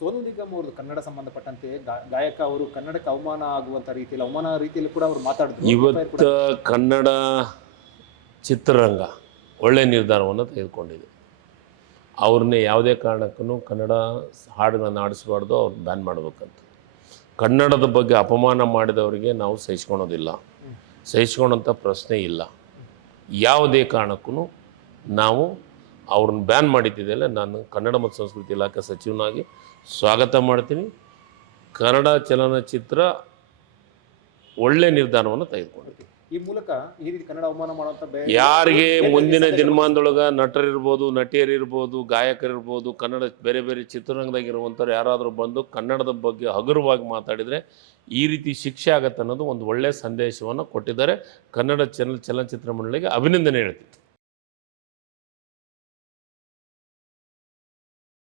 ಸೋನು ನಿಗಮ್ ಅವ್ರದ್ದು ಕನ್ನಡ ಸಂಬಂಧಪಟ್ಟಂತೆ ಗಾಯಕ ಅವರು ಕನ್ನಡಕ್ಕೆ ಅವಮಾನ ಆಗುವಂತ ರೀತಿಯಲ್ಲಿ, ಅವಮಾನ ರೀತಿಯಲ್ಲಿ ಕೂಡ ಅವರು ಮಾತಾಡಿದ್ರು. ಇವತ್ತು ಕನ್ನಡ ಚಿತ್ರರಂಗ ಒಳ್ಳೆ ನಿರ್ಧಾರವನ್ನು ತೆಗೆದುಕೊಂಡಿದೆ. ಅವ್ರನ್ನೇ ಯಾವುದೇ ಕಾರಣಕ್ಕೂ ಕನ್ನಡ ಹಾಡುಗಳನ್ನು ಆಡಿಸಬಾರ್ದು, ಅವ್ರು ಬ್ಯಾನ್ ಮಾಡಬೇಕಂತ. ಕನ್ನಡದ ಬಗ್ಗೆ ಅಪಮಾನ ಮಾಡಿದವರಿಗೆ ನಾವು ಸಹಿಸ್ಕೊಳೋದಿಲ್ಲ ಸಹಿಸ್ಕೊಳೋಂಥ ಪ್ರಶ್ನೆ ಇಲ್ಲ. ಯಾವುದೇ ಕಾರಣಕ್ಕೂ ನಾವು ಅವ್ರನ್ನ ಬ್ಯಾನ್ ಮಾಡಿದ್ದಿದ್ದೆಲ್ಲ ನಾನು ಕನ್ನಡ ಮತ್ತು ಸಂಸ್ಕೃತಿ ಇಲಾಖೆ ಸಚಿವನಾಗಿ ಸ್ವಾಗತ ಮಾಡ್ತೀನಿ. ಕನ್ನಡ ಚಲನಚಿತ್ರ ಒಳ್ಳೆ ನಿರ್ಧಾರವನ್ನು ತೆಗೆದುಕೊಂಡಿದೆ ಈ ಮೂಲಕ ಈ ರೀತಿ ಕನ್ನಡ ಅವಮಾನ ಮಾಡುವಂಥ ಯಾರಿಗೆ ಮುಂದಿನ ದಿನಮಾನದೊಳಗೆ ನಟರಿರ್ಬೋದು ನಟಿಯರಿರ್ಬೋದು ಗಾಯಕರಿರ್ಬೋದು ಕನ್ನಡ ಬೇರೆ ಬೇರೆ ಚಿತ್ರರಂಗದಾಗಿರುವಂಥವ್ರು ಯಾರಾದರೂ ಬಂದು ಕನ್ನಡದ ಬಗ್ಗೆ ಹಗುರವಾಗಿ ಮಾತಾಡಿದರೆ ಈ ರೀತಿ ಶಿಕ್ಷೆ ಆಗತ್ತೆ ಅನ್ನೋದು ಒಂದು ಒಳ್ಳೆಯ ಸಂದೇಶವನ್ನು ಕೊಟ್ಟಿದ್ದಾರೆ. ಕನ್ನಡ ಚಲನ ಚಲನಚಿತ್ರ ಮಂಡಳಿಗೆ ಅಭಿನಂದನೆ ಹೇಳ್ತೀನಿ.